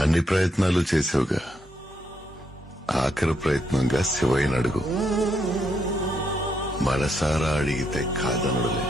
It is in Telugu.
అన్ని ప్రయత్నాలు చేసావుగా, ఆఖరి ప్రయత్నంగా శివయ్యని అడుగు. మనసారా అడిగితే కాదనడులే.